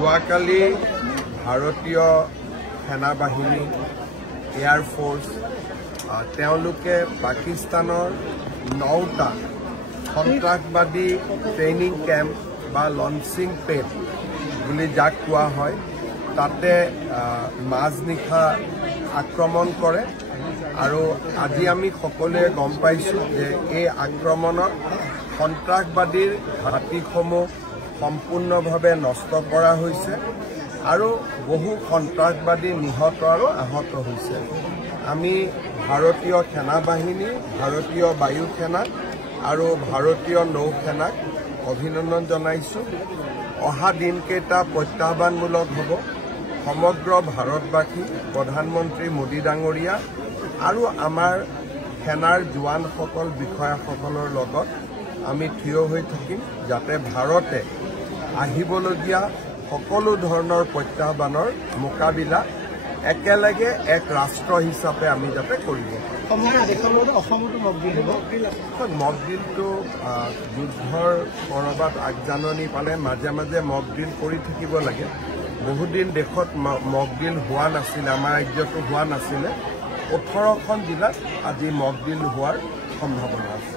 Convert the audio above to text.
যোৱাকালি ভাৰতীয় সেনাবাহিনী এয়াৰ ফ'ৰ্চ তেওঁলোকে পাকিস্তানৰ 9টা সন্ত্ৰাসবাদী ট্ৰেইনিং কেম্প বা লঞ্চিং পেড বুলি যাক কোৱা হয় তাতে মাজনিশা আক্ৰমণ কৰে আৰু আজি আমি সকলোৱে গম পাইছোঁ যে এই আক্ৰমণত সন্ত্ৰাসবাদীৰ ঘাটিসমূহ সম্পূৰ্ণভাৱে নষ্ট কৰা হৈছে আৰু বহু সন্ত্ৰাসবাদী নিহত আৰু আহত হৈছে। আমি ভাৰতীয় সেনাবাহিনী, ভাৰতীয় বায়ু সেনা আৰু ভাৰতীয় নৌসেনাক অভিনন্দন জনাইছোঁ। অহা দিনকেইটা প্ৰত্যাহ্বানমূলক হ'ব। সমগ্ৰ ভাৰতবাসী, প্ৰধানমন্ত্ৰী মোদী ডাঙৰীয়া আৰু আমাৰ সেনাৰ জোৱানসকল, বিষয়াসকলৰ লগত আমি থিয় হৈ থাকিম যাতে ভাৰতে আহিবলগীয়া সকলো ধৰণৰ প্ৰত্যাহ্বানৰ মোকাবিলা একেলগে এক ৰাষ্ট্ৰ হিচাপে আমি যাতে কৰিব পাৰোঁ। মকড্ৰিলটো যুদ্ধৰ ক'ৰবাত আগজাননী পালে মাজে মাজে মকড্ৰিল কৰি থাকিব লাগে। বহুদিন দেশত মকড্ৰিল হোৱা নাছিলে, আমাৰ ৰাজ্যতো হোৱা নাছিলে। 18খন জিলাত আজি মকড্ৰিল হোৱাৰ সম্ভাৱনা আছে।